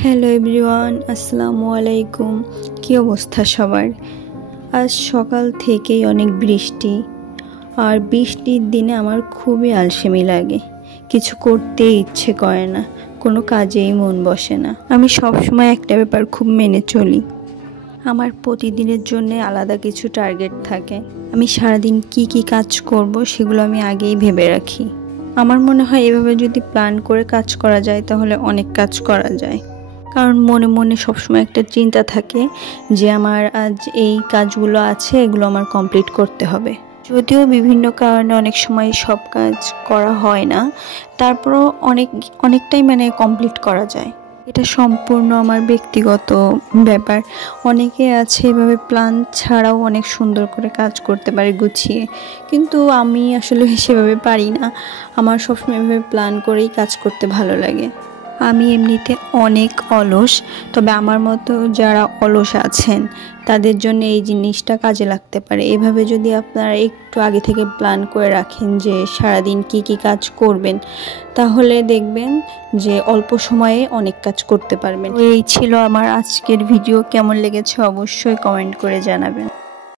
Hello everyone, আসসালামু আলাইকুম। কী অবস্থা সবার? আজ সকাল থেকেই অনেক বৃষ্টি, আর বৃষ্টির দিনে আমার খুবই আলসেমি লাগে। কিছু করতে ইচ্ছে করে না, কোনো কাজেই মন বসে না। আমি সবসময় একটা ব্যাপার খুব মেনে চলি, আমার প্রতিদিনের জন্য আলাদা কিছু টার্গেট থাকে। আমি সারাদিন কি কি কাজ করব সেগুলো আমি আগেই ভেবে রাখি। আমার মনে হয় এভাবে যদি প্ল্যান করে কাজ করা যায় তাহলে অনেক কাজ করা যায়। কারণ মনে মনে সবসময় একটা চিন্তা থাকে যে আমার আজ এই কাজগুলো আছে, এগুলো আমার কমপ্লিট করতে হবে। যদিও বিভিন্ন কারণে অনেক সময় সব কাজ করা হয় না, তারপরও অনেকটাই কমপ্লিট করা যায়। এটা সম্পূর্ণ আমার ব্যক্তিগত ব্যাপার। অনেকে আছে এভাবে প্ল্যান ছাড়াও অনেক সুন্দর করে কাজ করতে পারে গুছিয়ে, কিন্তু আমি আসলে সেভাবে পারি না। আমার সবসময় এভাবে প্ল্যান করেই কাজ করতে ভালো লাগে। আমি এমনিতে অনেক অলস, তবে আমার মতো যারা অলস আছেন তাদের জন্য এই জিনিসটা কাজে লাগতে পারে। এভাবে যদি আপনারা একটু আগে থেকে প্ল্যান করে রাখেন যে সারাদিন কি কি কাজ করবেন, তাহলে দেখবেন যে অল্প সময়ে অনেক কাজ করতে পারবেন। এই ছিল আমার আজকের ভিডিও। কেমন লেগেছে অবশ্যই কমেন্ট করে জানাবেন।